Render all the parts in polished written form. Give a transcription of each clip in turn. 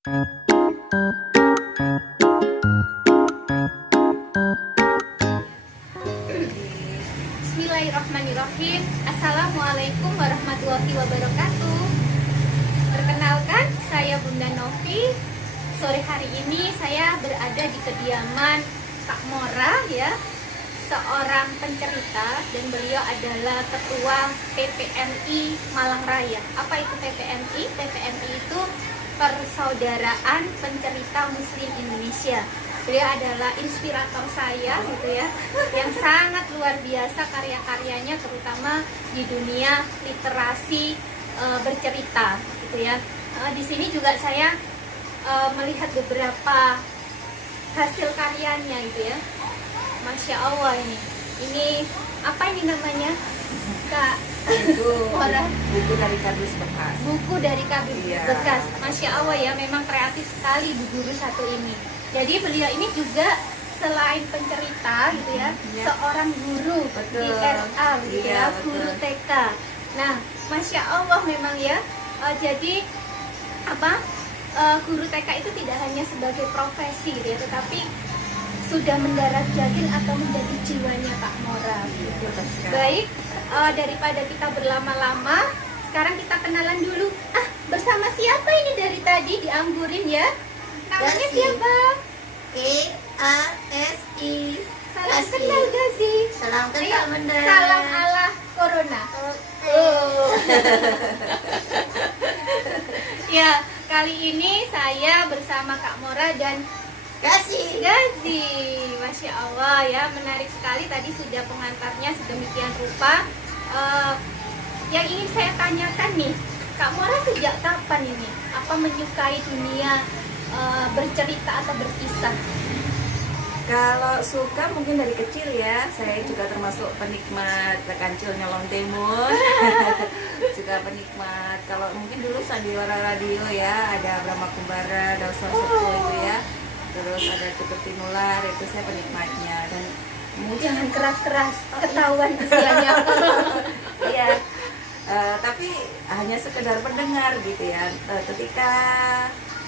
Bismillahirrahmanirrahim. Assalamualaikum warahmatullahi wabarakatuh. Perkenalkan, saya Bunda Novi. Sore hari ini saya berada di kediaman Kak Mora, ya, seorang pencerita, dan beliau adalah ketua PPMI Malang Raya. Apa itu PPMI? PPMI itu Persaudaraan Pencerita Muslim Indonesia. Beliau adalah inspirator saya, gitu ya, yang sangat luar biasa karya-karyanya, terutama di dunia literasi bercerita, gitu ya. Di sini juga saya melihat beberapa hasil karyanya, gitu ya. Masya Allah, ini apa ini namanya, Kak? Buku dari kardus bekas. Buku dari kardus Iya. bekas. Masya Allah ya, memang kreatif sekali Bu Guru satu ini. Jadi beliau ini juga selain pencerita, gitu ya, seorang guru Betul. di RA, gitu Iya, ya, guru betul. TK. Nah, Masya Allah memang ya. Jadi guru TK itu tidak hanya sebagai profesi, gitu ya, tetapi sudah mendarat daging atau menjadi jiwanya Kak Mora, gitu. Betul sekali. Baik, daripada kita berlama-lama, sekarang kita kenalan dulu. Bersama siapa ini dari tadi dianggurin ya? Namanya Gazi. siapa? G-A-S-I. Salam Gazi. kenal Gazi. Salam Ayo, kenal Bunda. salam ala Corona. Oke. Ya, kali ini saya bersama Kak Mora dan Gazi. Gazi. Masya Allah ya, menarik sekali. Tadi sudah pengantarnya sedemikian rupa. Yang ingin saya tanyakan nih, Kak Mora sejak kapan ini menyukai dunia bercerita atau berkisah? Kalau suka mungkin dari kecil ya. Saya juga termasuk penikmat kancil nyolong timun. Juga penikmat. Kalau mungkin dulu sandiwara radio ya, ada Brahma Kumbara, Dausa Suku itu ya. Terus ada Tutup Tinular, itu saya penikmatnya. Dan kemudian Jangan keras-keras, ketahuan usianya. iya. Tapi hanya sekedar pendengar gitu ya. Ketika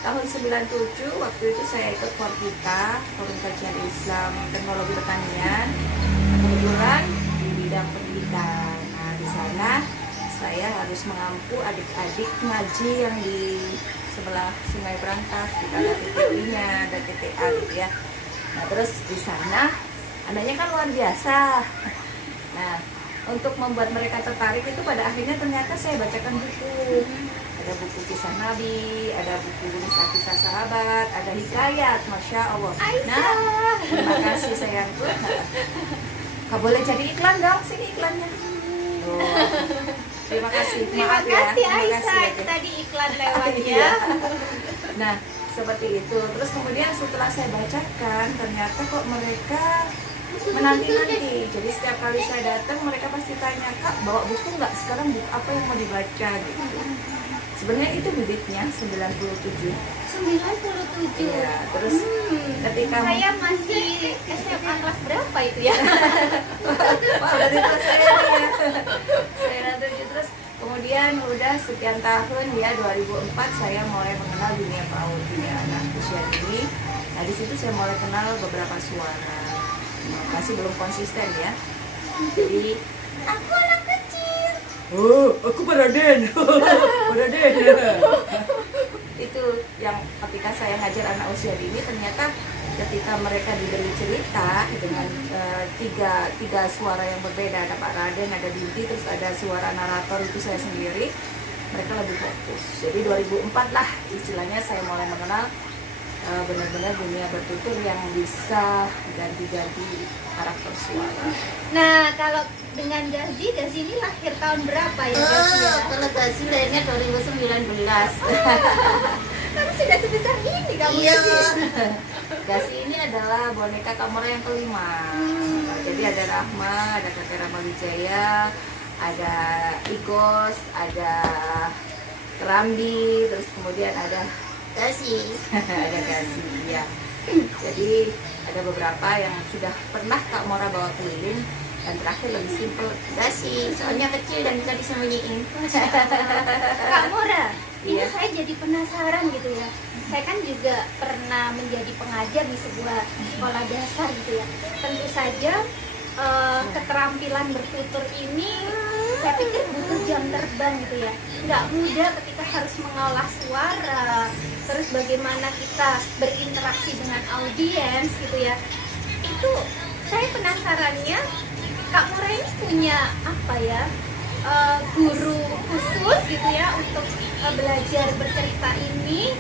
tahun 97 waktu itu saya ikut Forkita, Forum Kajian Islam Teknologi Pertanian, kebetulan di bidang pendidikan. Nah, di sana saya harus mengampu adik-adik ngaji yang di sebelah Sungai Brantas, kita ada TTI-nya, ada TTA gitu ya. Nah, terus di sana adanya kan luar biasa. Nah, untuk membuat mereka tertarik itu pada akhirnya ternyata saya bacakan buku. Ada buku kisah Nabi, ada buku kisah-kisah sahabat, ada hikayat, Masya Allah. Nah, terima kasih sayangku. Kak boleh jadi iklan dong, sini iklannya. Oh, terima kasih. Terima Maaf ya. kasih Terima Aisyah, kasih, itu ya. tadi iklan lewat Iya. ya. Nah, seperti itu. Terus kemudian setelah saya bacakan, ternyata kok mereka menanti-nanti. Jadi setiap kali saya datang, mereka pasti tanya, Kak, bawa buku nggak? Sekarang buku apa yang mau dibaca? Gitu. Sebenarnya itu bibitnya 97. 97. Iya, terus ketika Saya masih SMA kelas berapa itu ya? wah, berarti itu saya nih ya. Saya datang terus kemudian udah sekian tahun ya, 2004 saya mulai mengenal dunia PAUD, dunia anak usia dini. Nah, di situ saya mulai kenal beberapa suara. Nah, masih belum konsisten ya. Jadi Aku anak kecil. oh, aku Paraden. Paraden. Itu yang ketika saya ngajar anak usia dini, ternyata ketika mereka diberi cerita dengan tiga suara yang berbeda, ada Pak Raden, ada Binti, terus ada suara narator itu saya sendiri, mereka lebih fokus. Jadi 2004 lah istilahnya saya mulai mengenal benar-benar dunia bertutur yang bisa ganti-ganti karakter suara. Nah, kalau dengan Gazi ini lahir tahun berapa ya Gazi ya? Kalau Gazi lahirnya 2019. Kamu sudah sebesar ini kamu Iya. Gazi. Gasi ini adalah boneka Kak Mora yang kelima. Jadi ada Rahma, ada Kakek Rahma Wijaya, ada Igos, ada Kerambi, terus kemudian ada Gazi. ada Gasi ya. Jadi ada beberapa yang sudah pernah Kak Mora bawa keliling, dan terakhir lebih simpel. Gazi, soalnya kecil dan bisa disembunyiin. Kak Mora, ini Iya. saya jadi penasaran gitu ya. Saya kan juga pernah menjadi pengajar di sebuah sekolah dasar gitu ya. Tentu saja keterampilan bertutur ini saya pikir butuh jam terbang gitu ya. Nggak mudah ketika harus mengolah suara, terus bagaimana kita berinteraksi dengan audiens gitu ya. Itu saya penasarannya, Kak Mora ini punya apa ya, guru khusus gitu ya untuk belajar bercerita ini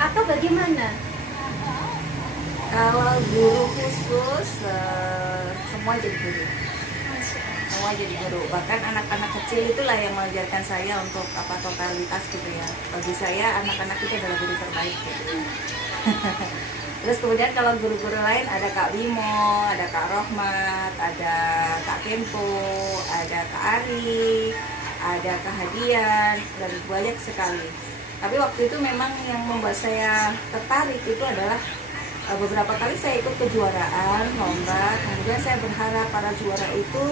atau bagaimana? Kalau guru khusus, semua jadi guru. Semua jadi guru. Bahkan anak-anak kecil itulah yang mengajarkan saya untuk apa totalitas gitu ya. Bagi saya anak-anak itu adalah guru terbaik gitu. Terus kemudian kalau guru-guru lain ada Kak Bimo, ada Kak Rohmat, ada Kak Kempo, ada Kak Ari, ada Kak Hadian, dan banyak sekali. Tapi waktu itu memang yang membuat saya tertarik itu adalah beberapa kali saya ikut kejuaraan lomba, kemudian saya berharap para juara itu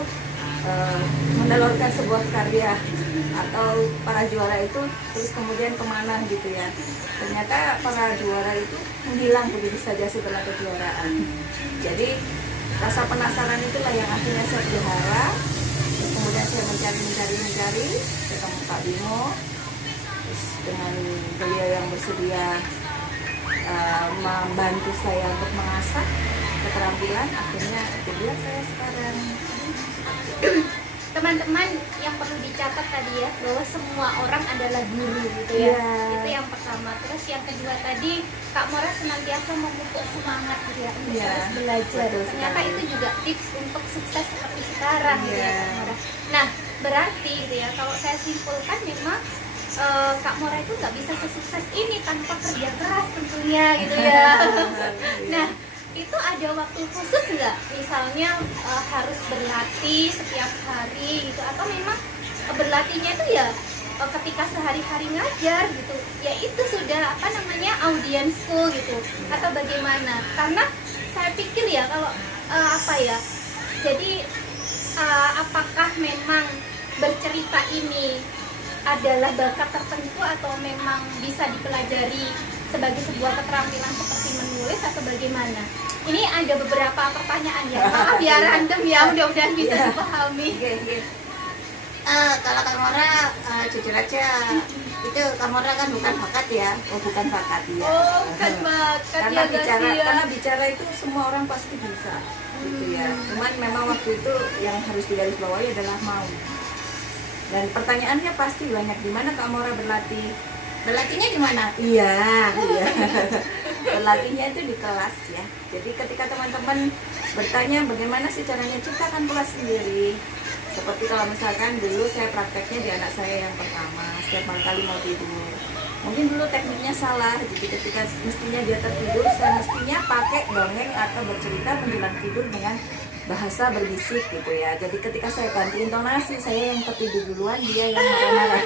menelurkan sebuah karya atau para juara itu terus kemudian kemana gitu ya. Ternyata para juara itu menghilang begitu saja setelah kejuaraan. Jadi rasa penasaran itulah yang akhirnya saya pelihara. Terus kemudian saya mencari ketemu Pak Bimo, terus dengan beliau yang bersedia membantu saya untuk mengasah keterampilan, akhirnya itulah saya sekarang. Teman-teman yang perlu dicatat tadi ya, bahwa semua orang adalah guru gitu ya. Iya. Itu yang pertama. Terus yang kedua tadi, Kak Mora senantiasa memupuk semangat gitu ya untuk Iya, terus belajar. betul Ternyata sekali. itu juga tips untuk sukses seperti sekarang gitu ya Iya. Kak Mora. Nah, berarti gitu ya, kalau saya simpulkan memang Kak Mora itu nggak bisa sesukses ini tanpa kerja keras tentunya gitu ya. Nah, itu ada waktu khusus nggak? Misalnya harus berlatih setiap hari gitu, atau memang berlatihnya itu ya ketika sehari-hari ngajar gitu, ya itu sudah apa namanya audiensku gitu, atau bagaimana? Karena saya pikir ya kalau apa ya, jadi apakah memang bercerita ini adalah bakat tertentu atau memang bisa dipelajari sebagai sebuah keterampilan seperti menulis atau bagaimana? Ini ada beberapa pertanyaan ya, maaf ya random ya, mudah-mudahan bisa Iya. dipahami. Kalau Kak Mora jujur aja, itu Kak Mora kan bukan bakat ya. Oh, bukan bakat ya. Oh, bukan bakat Karena ya bicara, Gasi ya. karena bicara itu semua orang pasti bisa, gitu ya. Cuman memang waktu itu yang harus digarisbawahi adalah mau. Dan pertanyaannya pasti banyak, di mana Kak Mora berlatih? Berlatihnya di mana? Iya, iya. Berlatihnya itu di kelas ya. Jadi ketika teman-teman bertanya bagaimana sih caranya, ciptakan kelas sendiri. Seperti kalau misalkan dulu saya prakteknya di anak saya yang pertama, setiap malam kali mau tidur. Mungkin dulu tekniknya salah, jadi ketika mestinya dia tertidur, saya mestinya pakai dongeng atau bercerita menjelang tidur dengan bahasa berbisik gitu ya. Jadi ketika saya ganti intonasi, saya yang tertidur duluan, dia yang marah-marah.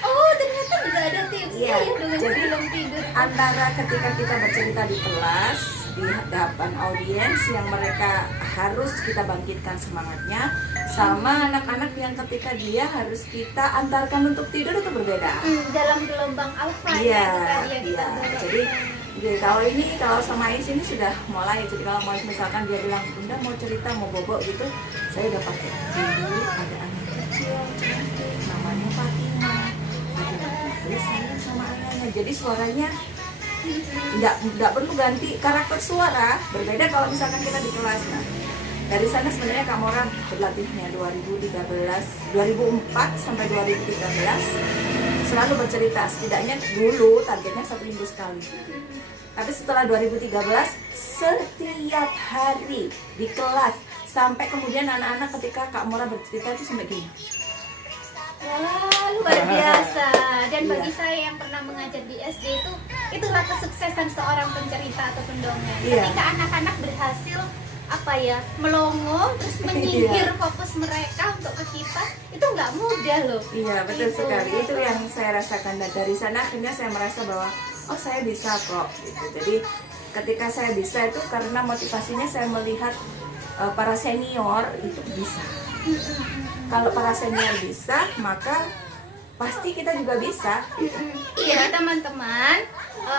Oh, ternyata juga ada tipsnya Iya, ya dengan jadi sebelum tidur. Antara ketika kita bercerita di kelas, di hadapan audiens yang mereka harus kita bangkitkan semangatnya, sama anak-anak yang ketika dia harus kita antarkan untuk tidur, itu berbeda. Dalam gelombang alfa Iya, ya, tadi yang kita iya. bawa. Jadi kalau sama Is ini sudah mulai. Jadi kalau mau misalkan dia bilang Bunda mau cerita, mau bobok gitu, saya udah pakai. Dulu ada anak kecil cantik namanya Fatima. Fatima itu sayang sama ayahnya. Jadi suaranya nggak perlu ganti karakter suara. Berbeda kalau misalkan kita di kelas. Nah, dari sana sebenarnya Kak Mora berlatihnya 2004 sampai 2013 selalu bercerita, setidaknya dulu targetnya 1 minggu sekali. Tapi setelah 2013 setiap hari di kelas, sampai kemudian anak-anak ketika Kak Mora bercerita itu sampai gini. Wah, luar biasa. Dan bagi Iya. saya yang pernah mengajar di SD itulah kesuksesan seorang pencerita atau pendongeng. Iya. Ketika anak-anak berhasil melongo terus menyingkir fokus mereka untuk ke kita, itu nggak mudah loh. Iya, betul Gitu. sekali. Itu yang saya rasakan, dan dari sana akhirnya saya merasa bahwa oh, saya bisa kok gitu. Jadi ketika saya bisa itu karena motivasinya saya melihat para senior itu bisa. Kalau para senior bisa, maka pasti kita juga bisa. Jadi teman-teman,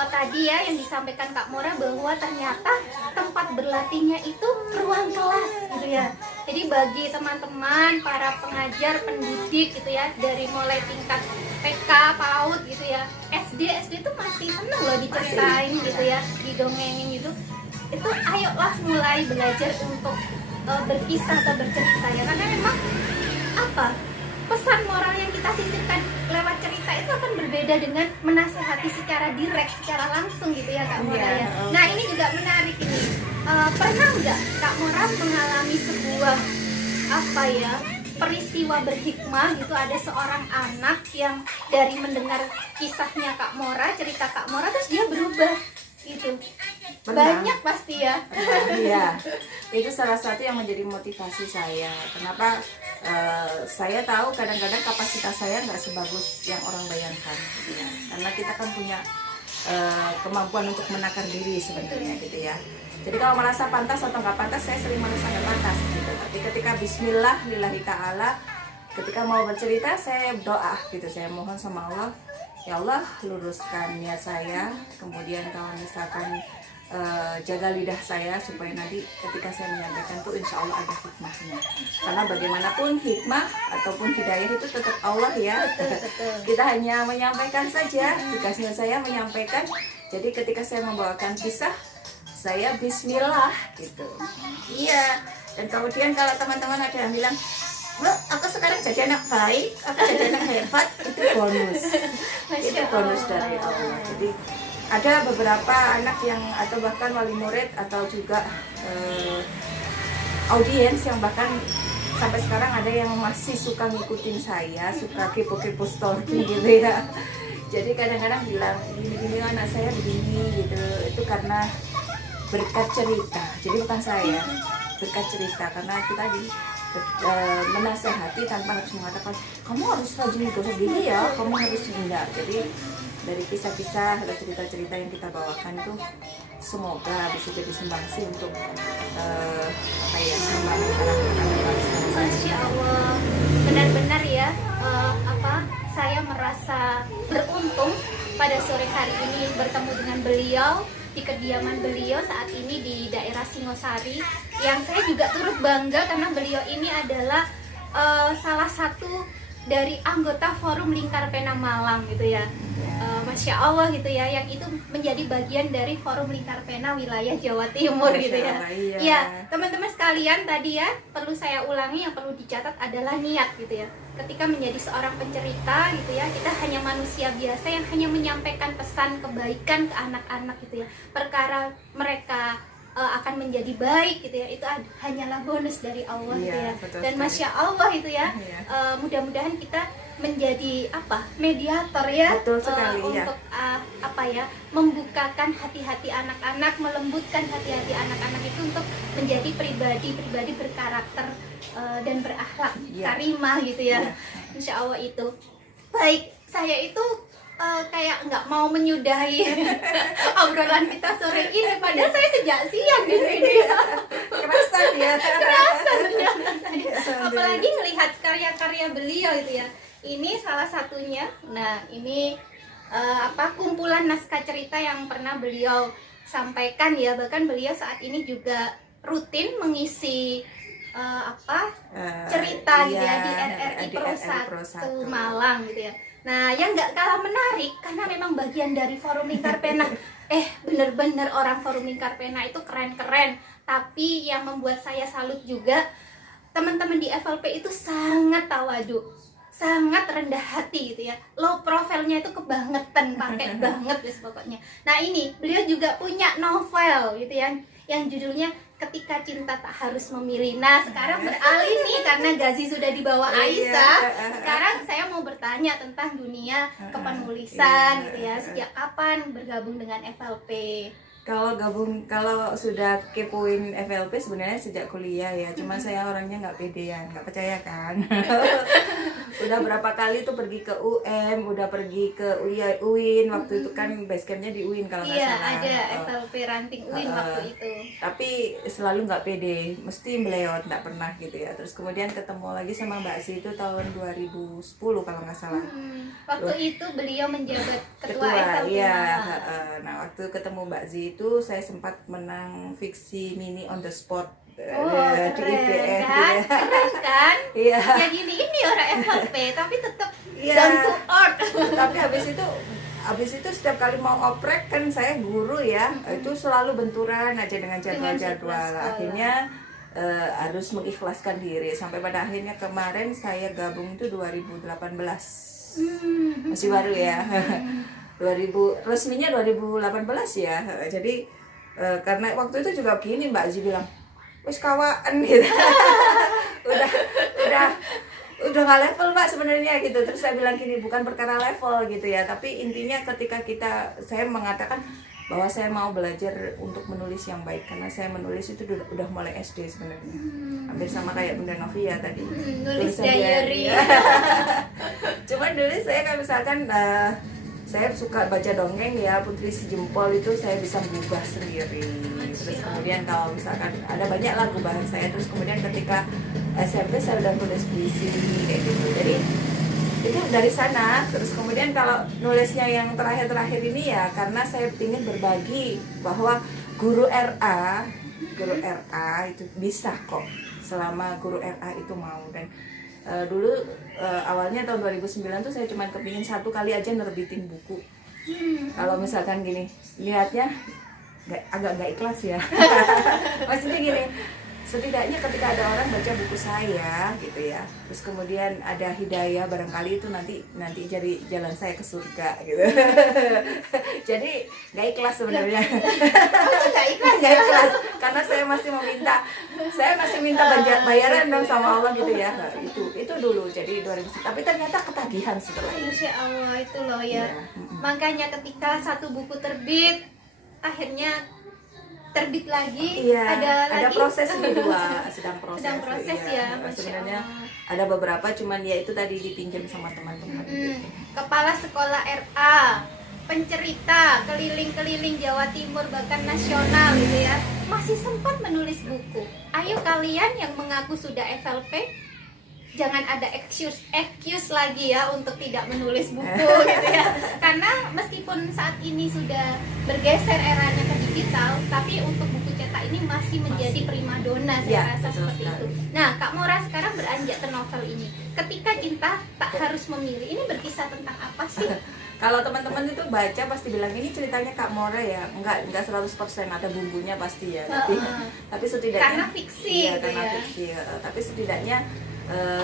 tadi ya yang disampaikan Kak Mora bahwa ternyata tempat berlatihnya itu ruang kelas gitu ya. Jadi bagi teman-teman para pengajar, pendidik gitu ya, dari mulai tingkat TK, PAUD gitu ya, SD itu masih seneng loh diceritain gitu ya, didongengin gitu. Itu ayolah mulai belajar untuk berkisah atau bercerita ya, karena memang apa? Pesan moral yang kita sisipkan lewat cerita itu akan berbeda dengan menasehati secara direct, secara langsung gitu ya Kak Mora ya. Nah ini juga menarik ini. Pernah nggak Kak Mora mengalami sebuah peristiwa berhikmah gitu, ada seorang anak yang dari mendengar kisahnya Kak Mora, cerita Kak Mora, terus dia berubah gitu. Banyak pasti ya. Iya, itu salah satu yang menjadi motivasi saya. Kenapa? Saya tahu kadang-kadang kapasitas saya nggak sebagus yang orang bayangkan, gitu ya. Karena kita kan punya kemampuan untuk menakar diri sebenarnya, gitu ya. Jadi kalau merasa pantas atau nggak pantas, saya sering merasa nggak pantas, gitu. Tapi ketika Bismillah, lillahi ta'ala, ketika mau bercerita, saya doa, gitu. Saya mohon sama Allah, ya Allah luruskan niat saya. Kemudian kalau misalkan jaga lidah saya supaya nanti ketika saya menyampaikan tuh insya Allah ada hikmahnya, karena bagaimanapun hikmah ataupun hidayah itu tetap Allah ya. Kita hanya menyampaikan saja, tugasnya saya menyampaikan. Jadi ketika saya membawakan kisah, saya bismillah gitu. Iya. Dan kemudian kalau teman-teman ada yang bilang, "Bu, aku sekarang jadi anak baik, aku jadi anak hebat," itu bonus. Itu bonus dari Allah. Jadi ada beberapa anak yang atau bahkan wali murid atau juga audiens yang bahkan sampai sekarang ada yang masih suka ngikutin saya, suka kepo-kepo stalking gitu ya. Jadi kadang-kadang bilang gini anak saya begini gitu, itu karena berkat cerita. Jadi bukan saya, berkat cerita, karena itu tadi menasehati tanpa harus mengatakan kamu harus rajin gosok gigi ya, kamu harus enggak. Jadi dari kisah-kisah atau cerita-cerita yang kita bawakan tuh semoga bisa jadi sumbangsi untuk membangun karakter anak bangsa. Masya Allah, benar-benar ya, saya merasa beruntung pada sore hari ini bertemu dengan beliau di kediaman beliau saat ini di daerah Singosari, yang saya juga turut bangga karena beliau ini adalah salah satu dari anggota Forum Lingkar Pena Malang gitu ya. Masya Allah gitu ya, yang itu menjadi bagian dari Forum Lingkar Pena wilayah Jawa Timur gitu ya. Iya, teman-teman sekalian, tadi ya perlu saya ulangi, yang perlu dicatat adalah niat gitu ya. Ketika menjadi seorang pencerita gitu ya, kita hanya manusia biasa yang hanya menyampaikan pesan kebaikan ke anak-anak gitu ya. Perkara mereka akan menjadi baik gitu ya, itu hanyalah bonus dari Allah gitu ya. Dan Masya Allah itu ya, mudah-mudahan kita menjadi mediator ya, untuk membukakan hati-hati anak-anak, melembutkan hati-hati anak-anak itu untuk menjadi pribadi berkarakter dan berakhlak karimah gitu ya. Insya Allah itu. Baik, saya itu kayak nggak mau menyudahi obrolan kita sore ini, padahal saya sejak siang di sini. Kerasan ya. Kerasan ternyata saya. Apalagi melihat karya-karya beliau itu ya. Ini salah satunya. Nah, ini kumpulan naskah cerita yang pernah beliau sampaikan ya. Bahkan beliau saat ini juga rutin mengisi cerita gitu ya di RRI Pro 1 Malang gitu ya. Nah, yang nggak kalah menarik karena memang bagian dari Forum Lingkar Pena. Bener-bener orang Forum Lingkar Pena itu keren-keren. Tapi yang membuat saya salut juga, teman-teman di FLP itu sangat tawadu, sangat rendah hati gitu ya. Low profile-nya itu kebangetan, pakai banget guys pokoknya. Nah, ini beliau juga punya novel gitu ya, yang judulnya Ketika Cinta Tak Harus Memilih. Nah, sekarang beralih nih karena Gazi sudah dibawa Aisyah. Sekarang saya mau bertanya tentang dunia kepenulisan gitu ya. Sejak kapan bergabung dengan FLP? Kalau sudah kepoin FLP sebenarnya sejak kuliah ya. Cuma saya orangnya nggak pedean, nggak percaya kan. Udah berapa kali tuh pergi ke UM, udah pergi ke UIN, waktu itu kan basecampnya di UIN kalau nggak Iya, salah. ada FLP ranting UIN waktu itu. Tapi selalu nggak pede, mesti melewat, nggak pernah gitu ya. Terus kemudian ketemu lagi sama Mbak Si itu tahun 2010 kalau nggak salah. Waktu itu beliau menjabat ketua FLP iya. Malang. Nah waktu ketemu Mbak Zi itu saya sempat menang fiksi mini on the spot Oh, di keren IPN kan? gitu ya. Keren kan? Iya. Ya gini ini orang FLP tapi tetap Iya. down to earth. Tapi habis itu setiap kali mau oprek kan saya guru ya, itu selalu benturan aja dengan Dengan jadwal jadwal-jadwal. sekolah. Akhirnya harus mengikhlaskan diri sampai pada akhirnya kemarin saya gabung itu 2018. Masih baru ya. 2000 resminya 2018 ya. Jadi karena waktu itu juga begini Mbak Zi bilang, wis kawaan gitu. udah nggak level Mbak sebenarnya gitu. Terus saya bilang gini, bukan perkara level gitu ya, tapi intinya ketika saya mengatakan bahwa saya mau belajar untuk menulis yang baik, karena saya menulis itu udah mulai SD sebenarnya. Hampir sama kayak Bunda Novi ya tadi. Nulis Tulisan diary. Cuman dulu saya kan misalkan saya suka baca dongeng ya, Putri Si Jempol itu saya bisa mengubah sendiri. Terus kemudian kalau misalkan ada banyak lagu bahan saya, terus kemudian ketika SMP saya udah tulis puisi kayak gitu. Jadi itu dari sana. Terus kemudian kalau nulisnya yang terakhir-terakhir ini ya karena saya ingin berbagi bahwa guru RA itu bisa kok selama guru RA itu mau. Dan dulu awalnya tahun 2009 tuh saya cuma kepingin satu kali aja nerbitin buku. Kalau misalkan gini lihatnya agak nggak ikhlas ya. Maksudnya gini, setidaknya ketika ada orang baca buku saya gitu ya, terus kemudian ada hidayah, barangkali itu nanti jadi jalan saya ke surga gitu. Jadi nggak ikhlas sebenarnya. Nggak ikhlas Nggak ikhlas karena saya masih minta bayaran dong sama Allah gitu ya. Nah, itu dulu jadi 2000, tapi ternyata ketagihan setelah itu. Insya Allah itu loh ya. Iya. Makanya ketika satu buku terbit, akhirnya terbit lagi, Iya, ada lagi proses kedua, sedang proses ya, iya. Masya Sebenarnya Allah. ada beberapa, cuman ya itu tadi dipinjam sama teman-teman gitu. Kepala Sekolah RA, pencerita keliling-keliling Jawa Timur bahkan nasional gitu ya, masih sempat menulis buku. Ayo kalian yang mengaku sudah FLP, jangan ada excuse lagi ya untuk tidak menulis buku gitu ya. Karena meskipun saat ini sudah bergeser eranya ke digital, tapi untuk buku cetak ini masih menjadi primadona saya rasa seperti itu. Nah, Kak Mora sekarang beranjak ke novel ini. Ketika Cinta Tak Harus Memilih, ini berkisah tentang apa sih? Kalau teman-teman itu baca pasti bilang ini ceritanya Kak Mora ya, enggak 100% ada bumbunya pasti ya. Tapi setidaknya Karena fiksi iya, gitu karena ya. fiksi. Tapi setidaknya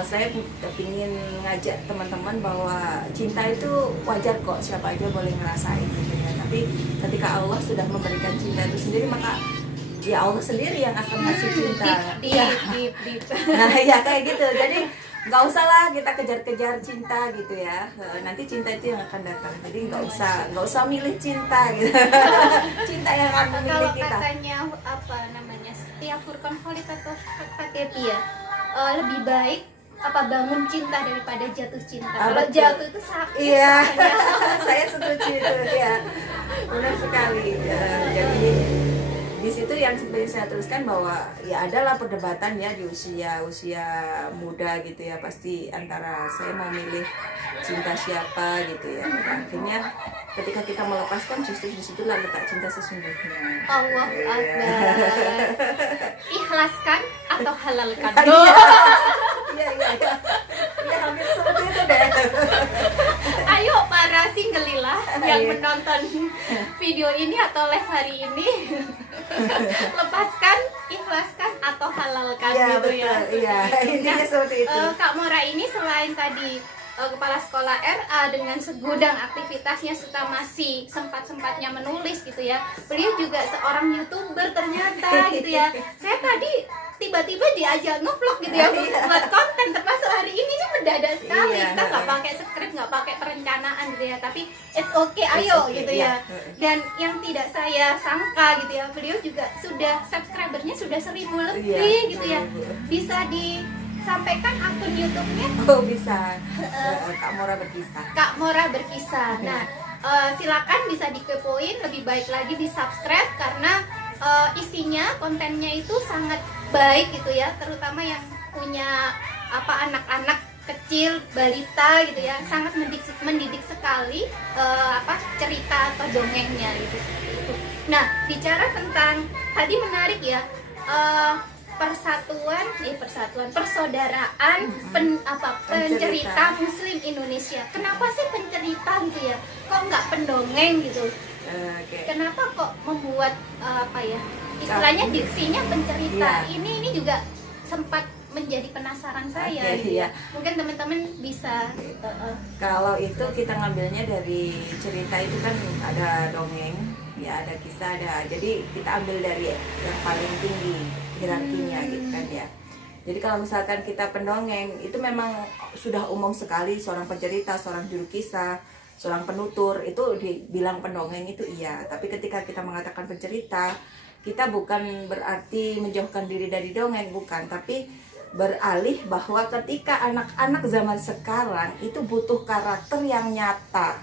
saya ingin ngajak teman-teman bahwa cinta itu wajar kok, siapa aja boleh ngerasain gitu ya. Tapi ketika Allah sudah memberikan cinta itu sendiri, maka ya Allah sendiri yang akan ngasih cinta. Deep. Nah ya kayak gitu. Jadi nggak usah lah kita kejar-kejar cinta gitu ya. Nanti cinta itu yang akan datang. Jadi nggak usah milih cinta gitu. Cinta yang akan memilih Kalau kita. katanya apa namanya, Setia Furqan Khalid atau Fatepi ya, lebih baik bangun cinta daripada jatuh cinta. Kalau Betul. jatuh itu sakit. Iya, saya setuju itu ya, benar sekali. Jadi di situ yang sebenarnya saya tuliskan bahwa ya adalah perdebatan ya di usia muda gitu ya, pasti antara saya mau milih cinta siapa gitu ya. Akhirnya ketika kita melepaskan, justru disitulah letak cinta sesungguhnya. Allahu Akbar. Ikhlaskan atau halalkan. Iya, hampir seperti itu deh. Ayo para singgelilah yang menonton video ini atau live hari ini, lepaskan, ikhlaskan atau halalkan Iya, gitu ya. betul. Iya, intinya seperti itu. Kak Mora ini selain tadi kepala sekolah RA dengan segudang aktivitasnya serta masih sempat-sempatnya menulis gitu ya, beliau juga seorang YouTuber ternyata gitu ya. Saya tadi tiba-tiba diajak ngevlog gitu ya, buat konten, termasuk hari ini mendadak sekali. Iya, Kita nggak pakai skrip, nggak pakai perencanaan gitu ya, tapi it's okay, ayo okay, gitu ya. Dan yang tidak saya sangka gitu ya, beliau juga sudah subscribernya sudah 1000 lebih gitu ya. Bisa di sampaikan akun YouTube-nya Oh bisa, Kak Mora Berkisah. Kak Mora Berkisah. Nah, silakan bisa dikepoin, lebih baik lagi di subscribe karena isinya, kontennya itu sangat baik gitu ya, terutama yang punya anak-anak kecil, balita gitu ya, sangat mendidik sekali cerita atau dongengnya gitu, seperti itu. Nah, bicara tentang tadi menarik ya, persaudaraan pencerita Muslim Indonesia. Kenapa sih pencerita gitu ya? Kok nggak pendongeng gitu? Kenapa kok membuat istilahnya diksinya pencerita? Ini juga sempat menjadi penasaran saya. Iya. Mungkin teman-teman bisa. Kalau itu kita ngambilnya dari cerita itu kan ada dongeng, ya ada kisah, jadi kita ambil dari yang paling tinggi hierarkinya gitu kan ya. Jadi kalau misalkan kita pendongeng itu memang sudah umum sekali, seorang pencerita, seorang juru kisah, seorang penutur itu dibilang pendongeng itu iya. Tapi ketika kita mengatakan pencerita, kita bukan berarti menjauhkan diri dari dongeng, bukan, tapi beralih bahwa ketika anak-anak zaman sekarang itu butuh karakter yang nyata.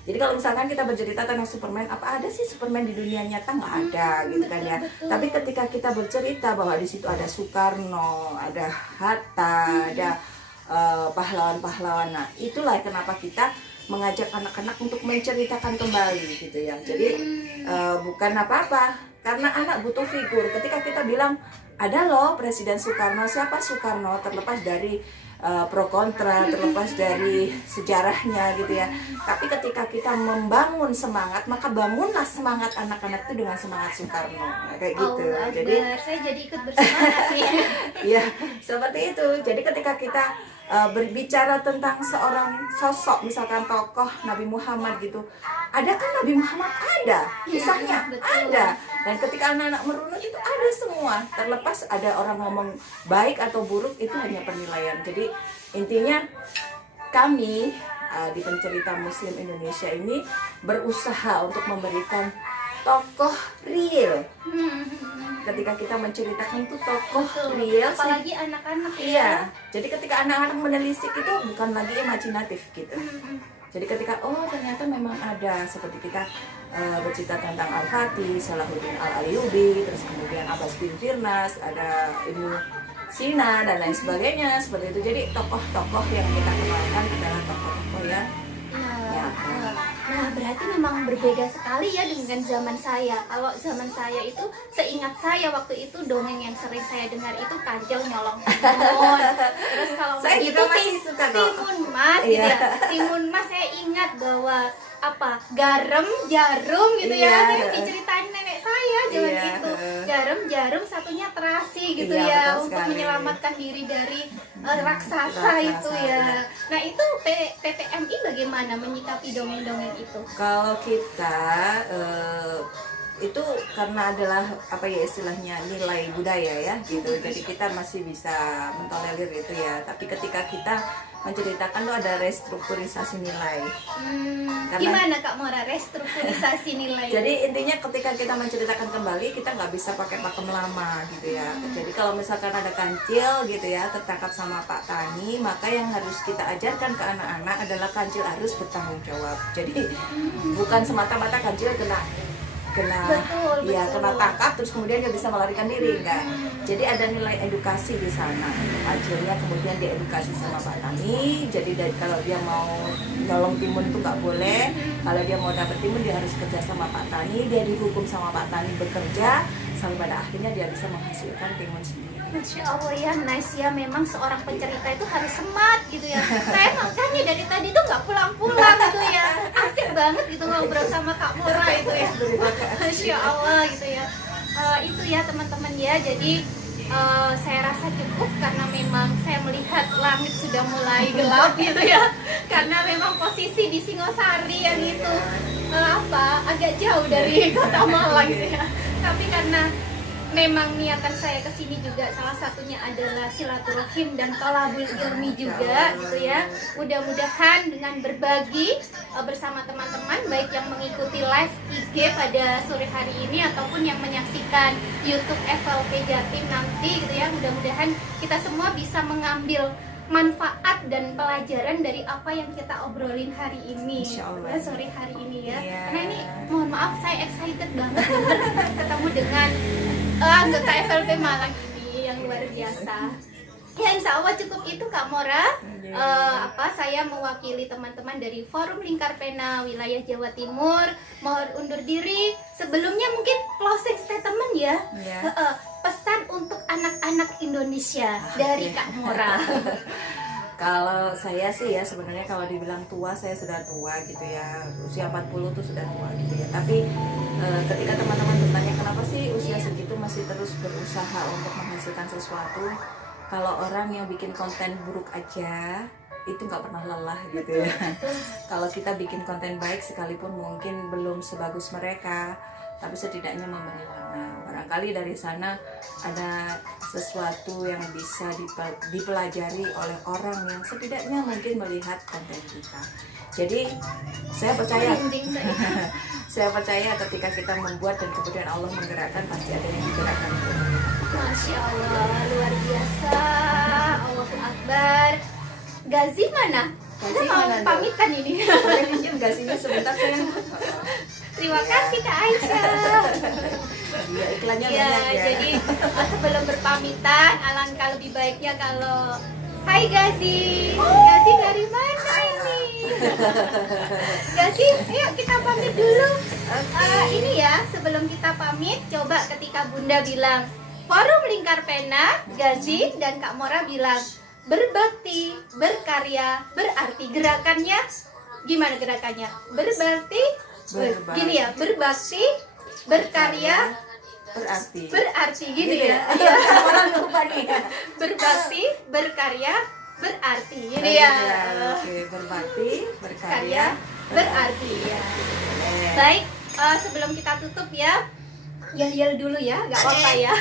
Jadi kalau misalkan kita bercerita tentang Superman, apa ada sih Superman di dunia nyata? Nggak ada gitu kan ya. Tapi ketika kita bercerita bahwa di situ ada Soekarno, ada Hatta, ada pahlawan-pahlawan, nah itulah kenapa kita mengajak anak-anak untuk menceritakan kembali gitu ya. Jadi bukan apa-apa, karena anak butuh figur. Ketika kita bilang ada loh Presiden Soekarno, siapa Soekarno, terlepas dari pro kontra, terlepas dari sejarahnya gitu ya. Tapi ketika kita membangun semangat, maka bangunlah semangat anak-anak itu dengan semangat Soekarno, kayak gitu. Jadi saya jadi ikut bersemangat nih. ya seperti itu. Jadi ketika kita berbicara tentang seorang sosok, misalkan tokoh Nabi Muhammad gitu, ada kan Nabi Muhammad, ada kisahnya, ada. Dan ketika anak-anak merunut itu ada semua, terlepas ada orang ngomong baik atau buruk, itu hanya penilaian. Jadi intinya kami di pencerita Muslim Indonesia ini berusaha untuk memberikan tokoh real. Ketika kita menceritakan itu tokoh real, apalagi anak-anak ya. Iya. Jadi ketika anak-anak menelisik itu bukan lagi imajinatif gitu. Jadi ketika ternyata memang ada, seperti kita bercerita tentang Al-Fatih, Salahuddin Al-Ayyubi, terus kemudian Abbas bin Firnas, ada Ibnu Sina dan lain sebagainya, seperti itu. Jadi tokoh-tokoh yang kita kenalkan adalah tokoh-tokoh yang Nah, berarti memang berbeda sekali ya dengan zaman saya. Kalau zaman saya itu, seingat saya waktu itu dongeng yang sering saya dengar itu Kancil Nyolong Timun. Terus kalau saya itu juga masih suka Timun Mas gitu ya. Timun Mas saya ingat bahwa garam, jarum gitu ya. Saya diceritain nenek saya zaman itu. Garam, jarum, satunya terasi gitu ya, untuk menyelamatkan diri dari raksasa itu ya. Nah, itu PPMI bagaimana menyikapi dongeng-dongeng itu? Kalau kita itu karena adalah istilahnya nilai budaya ya gitu. Jadi kita masih bisa mentolerir itu ya. Tapi ketika kita menceritakan tuh ada restrukturisasi nilai. Gimana Kak Mora restrukturisasi nilai? Jadi intinya ketika kita menceritakan kembali, kita nggak bisa pakai pakem lama gitu ya. Jadi kalau misalkan ada kancil gitu ya tertangkap sama Pak Tani, maka yang harus kita ajarkan ke anak-anak adalah kancil harus bertanggung jawab. Jadi bukan semata-mata kancil kena tangkap terus kemudian dia bisa melarikan diri, enggak. Jadi ada nilai edukasi di sana. Kancilnya kemudian diedukasi sama Pak Tani. Jadi kalau dia mau nyolong timun itu nggak boleh. Kalau dia mau dapat timun dia harus kerja sama Pak Tani. Dia dihukum sama Pak Tani bekerja sampai pada akhirnya dia bisa menghasilkan timun sendiri. Masya Allah ya, nice ya. Memang seorang pencerita itu harus smart gitu ya. Saya makanya dari tadi tuh nggak pulang-pulang gitu ya. Asik banget gitu ngobrol sama Kak Mora itu ya. Masya Allah gitu ya. Itu ya teman-teman ya. Jadi saya rasa cukup karena memang saya melihat langit sudah mulai gelap gitu ya. Karena memang posisi di Singosari yang itu agak jauh dari Kota Malang gitu ya. Tapi karena memang niatan saya kesini juga salah satunya adalah silaturahim dan thalabul ilmi juga gitu ya. Mudah-mudahan dengan berbagi bersama teman-teman baik yang mengikuti live IG pada sore hari ini ataupun yang menyaksikan YouTube FLP Jatim nanti gitu ya, mudah-mudahan kita semua bisa mengambil manfaat dan pelajaran dari apa yang kita obrolin hari ini, Insyaallah. ya, sore hari ini ya. Iya. Karena ini mohon maaf saya excited banget ketemu dengan anggota FLP Malang ini yang luar biasa. Ya insya Allah cukup itu Kak Mora. Saya mewakili teman-teman dari Forum Lingkar Pena wilayah Jawa Timur mohon undur diri. Sebelumnya mungkin closing statement ya. Iya. Pesan untuk anak-anak Indonesia dari Oke. Kak Mora. Kalau saya sih ya sebenarnya kalau dibilang tua, saya sudah tua gitu ya, usia 40 tuh sudah tua gitu ya. Tapi ketika teman-teman bertanya kenapa sih usia segitu masih terus berusaha untuk menghasilkan sesuatu, kalau orang yang bikin konten buruk aja itu nggak pernah lelah gitu ya. Kalau kita bikin konten baik sekalipun mungkin belum sebagus mereka, tapi setidaknya memberi warna. Barangkali dari sana ada sesuatu yang bisa dipelajari oleh orang yang setidaknya mungkin melihat konten kita. Jadi saya percaya Merinding saya. saya percaya ketika kita membuat dan kemudian Allah menggerakkan, pasti ada yang digerakkan. Masya Allah, luar biasa. Allahu Akbar. Gazi mana? Gazi Saya mau mana, Dok? pamitan ini. Boleh pinjam gak sih sebentar sayang? Terima kasih Kak Aisyah. Iya, iklannya Ya, banyak ya. jadi sebelum berpamitan, alangkah lebih baiknya kalau Hai Gazi. Gazi dari mana ini? Gazi, ayo kita pamit dulu. Ini ya, sebelum kita pamit, coba ketika Bunda bilang Forum Lingkar Pena, Gazi dan Kak Mora bilang berbakti, berkarya, berarti. Gerakannya gimana gerakannya? Berbakti, gini ya, berbakti, berkarya, berarti gini Gitu ya. Iya, orang lupa nih. Berbakti, berkarya, berarti. Gini Iya, ya. oke, berbakti, berkarya, Karya, berarti ya. Baik, sebelum kita tutup ya, yel dulu ya, nggak apa-apa ya.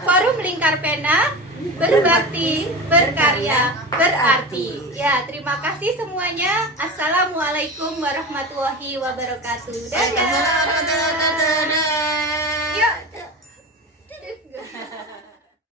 Forum Lingkar Pena, berbakti, berkarya, berarti. Ya, terima kasih semuanya. Assalamualaikum warahmatullahi wabarakatuh. Dadah.